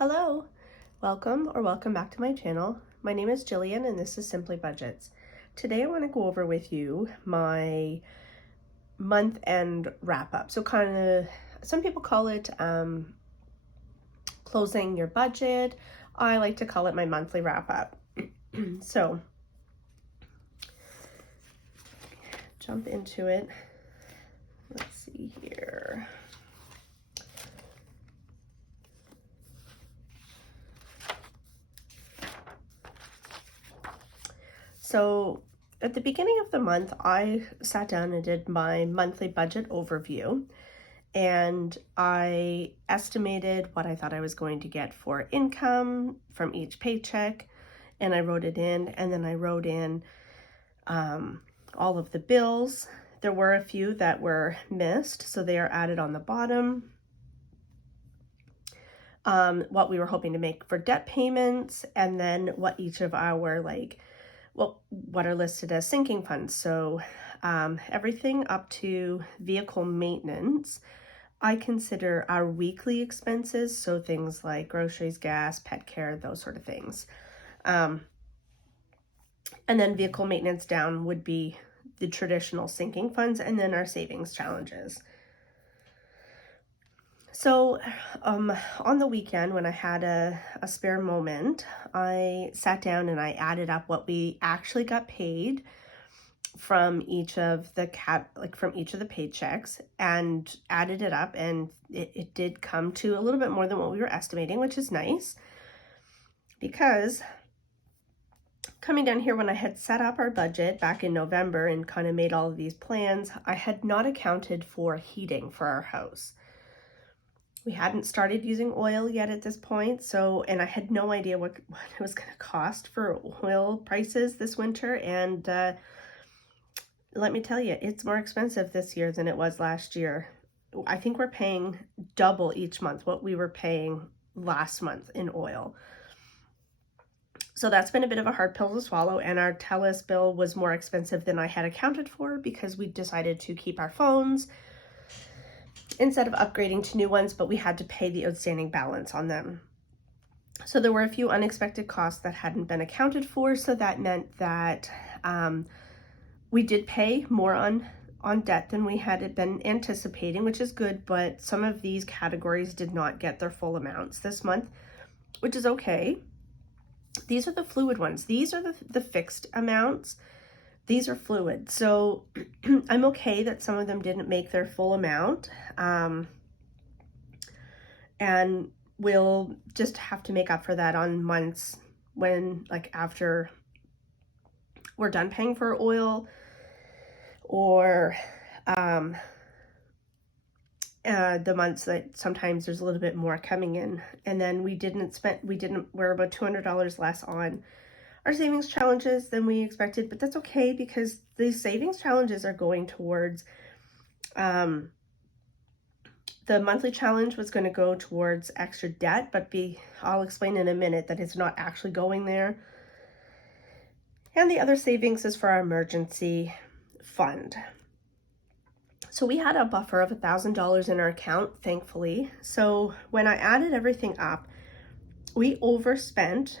Hello, welcome back to my channel. My name is Jillian and this is Simply Budgets. Today I want to go over with you my month-end wrap-up. So kind of, some people call it closing your budget. I like to call it my monthly wrap-up. So, jump into it. Let's see here. So at the beginning of the month, I sat down and did my monthly budget overview, and I estimated what I thought I was going to get for income from each paycheck, and I wrote it in, and then I wrote in all of the bills. There were a few that were missed, so they are added on the bottom. What we were hoping to make for debt payments, and then what each of our what are listed as sinking funds. So everything up to vehicle maintenance, I consider our weekly expenses. So things like groceries, gas, pet care, those sort of things. And then vehicle maintenance down would be the traditional sinking funds, and then our savings challenges. So on the weekend, when I had a spare moment, I sat down and I added up what we actually got paid from each of the paychecks, and added it up, and it did come to a little bit more than what we were estimating, which is nice, because coming down here when I had set up our budget back in November and kind of made all of these plans, I had not accounted for heating for our house. We hadn't started using oil yet at this point, and I had no idea what it was going to cost for oil prices this winter, and let me tell you, it's more expensive this year than it was last year. I think we're paying double each month what we were paying last month in oil. So that's been a bit of a hard pill to swallow, and our TELUS bill was more expensive than I had accounted for because we decided to keep our phones instead of upgrading to new ones, but we had to pay the outstanding balance on them. So there were a few unexpected costs that hadn't been accounted for, so that meant that we did pay more on debt than we had been anticipating, which is good, but some of these categories did not get their full amounts this month, which is okay. These are the fluid ones. These are the fixed amounts. These are fluid. So I'm okay that some of them didn't make their full amount. And we'll just have to make up for that on months when, after we're done paying for oil, or the months that sometimes there's a little bit more coming in. And then we're about $200 less on our savings challenges than we expected, but that's okay because these savings challenges are going towards, the monthly challenge was going to go towards extra debt, but I'll explain in a minute that it's not actually going there. And the other savings is for our emergency fund. So we had a buffer of $1,000 in our account, thankfully. So when I added everything up, we overspent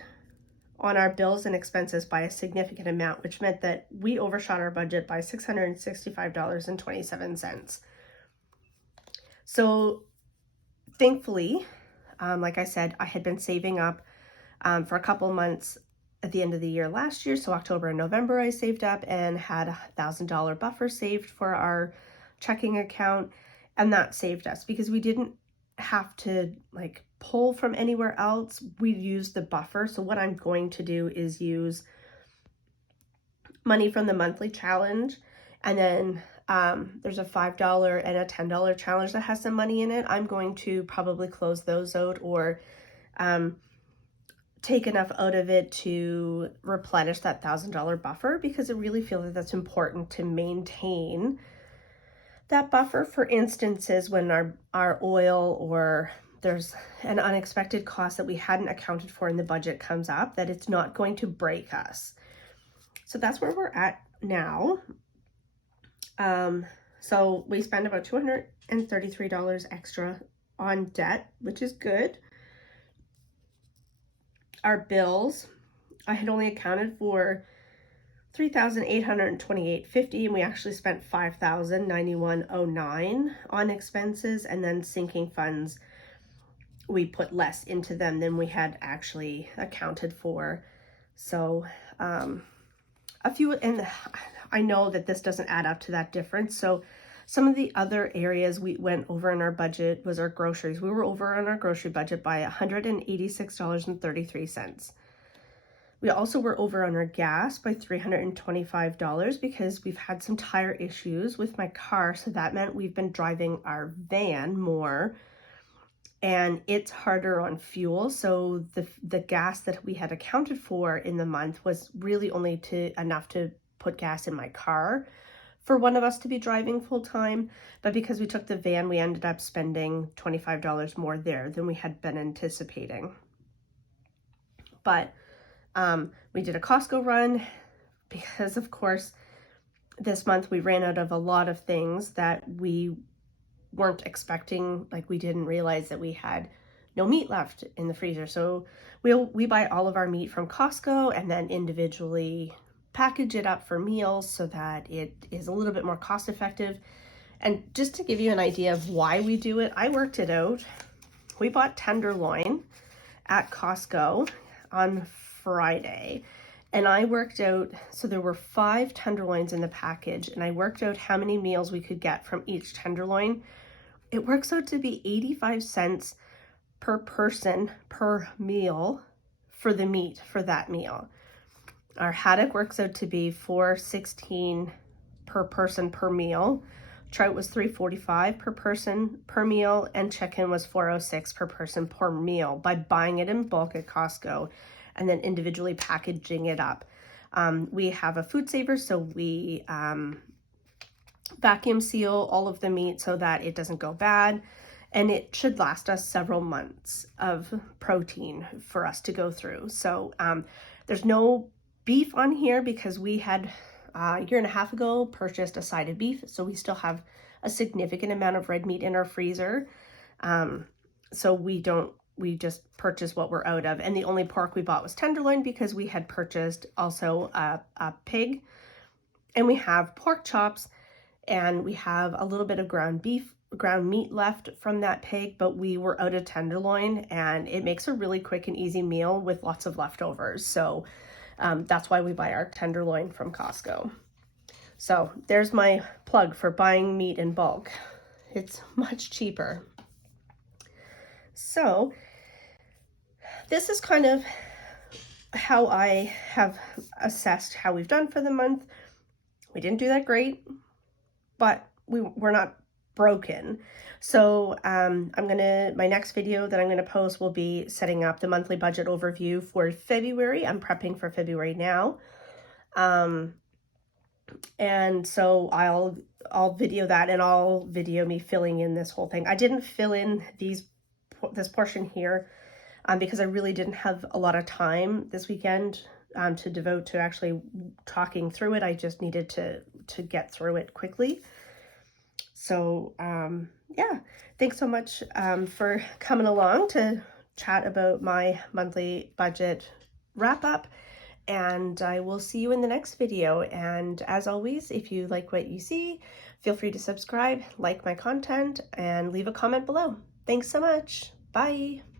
on our bills and expenses by a significant amount, which meant that we overshot our budget by $665.27. So thankfully, like I said, I had been saving up for a couple months at the end of the year last year. So October and November, I saved up and had a $1,000 buffer saved for our checking account, and that saved us because we didn't have to pull from anywhere else. We used the buffer. So what I'm going to do is use money from the monthly challenge, and then there's a $5 and a $10 challenge that has some money in it. I'm going to probably close those out, or take enough out of it to replenish that $1,000 buffer, because I really feel that that's important to maintain that buffer for instances when our oil, or there's an unexpected cost that we hadn't accounted for in the budget comes up, that it's not going to break us. So that's where we're at now. So we spend about $233 extra on debt, which is good. our bills, I had only accounted for $3,828.50, and we actually spent $5,091.09 on expenses, and then sinking funds, we put less into them than we had actually accounted for. So a few, and I know that this doesn't add up to that difference. So some of the other areas we went over in our budget was our groceries. We were over on our grocery budget by $186.33. We also were over on our gas by $325 because we've had some tire issues with my car. So that meant we've been driving our van more, and it's harder on fuel. So the gas that we had accounted for in the month was really only enough to put gas in my car for one of us to be driving full time. But because we took the van, we ended up spending $25 more there than we had been anticipating. But we did a Costco run because, of course, this month we ran out of a lot of things that we weren't expecting. Like, we didn't realize that we had no meat left in the freezer. So we buy all of our meat from Costco and then individually package it up for meals so that it is a little bit more cost effective. And just to give you an idea of why we do it, I worked it out. We bought tenderloin at Costco on Friday, and I worked out, so there were 5 tenderloins in the package, and I worked out how many meals we could get from each tenderloin. It works out to be 85 cents per person per meal for the meat for that meal. Our haddock works out to be $4.16 per person per meal. Trout was $3.45 per person per meal, and chicken was $4.06 per person per meal by buying it in bulk at Costco and then individually packaging it up. We have a food saver, so we vacuum seal all of the meat so that it doesn't go bad, and it should last us several months of protein for us to go through. So there's no beef on here because we had a year and a half ago purchased a side of beef, so we still have a significant amount of red meat in our freezer. So we just purchase what we're out of, and the only pork we bought was tenderloin because we had purchased also a pig, and we have pork chops, and we have a little bit of ground meat left from that pig, but we were out of tenderloin, and it makes a really quick and easy meal with lots of leftovers. So that's why we buy our tenderloin from Costco. So there's my plug for buying meat in bulk. It's much cheaper. So this is kind of how I have assessed how we've done for the month. We didn't do that great, but we're not broken. So my next video that I'm gonna post will be setting up the monthly budget overview for February. I'm prepping for February now. And so I'll video that, and I'll video me filling in this whole thing. I didn't fill in this portion here because I really didn't have a lot of time this weekend to devote to actually talking through it. I just needed to get through it quickly. So yeah, thanks so much for coming along to chat about my monthly budget wrap up, and I will see you in the next video. And as always, if you like what you see, feel free to subscribe, like my content, and leave a comment below. Thanks so much. Bye.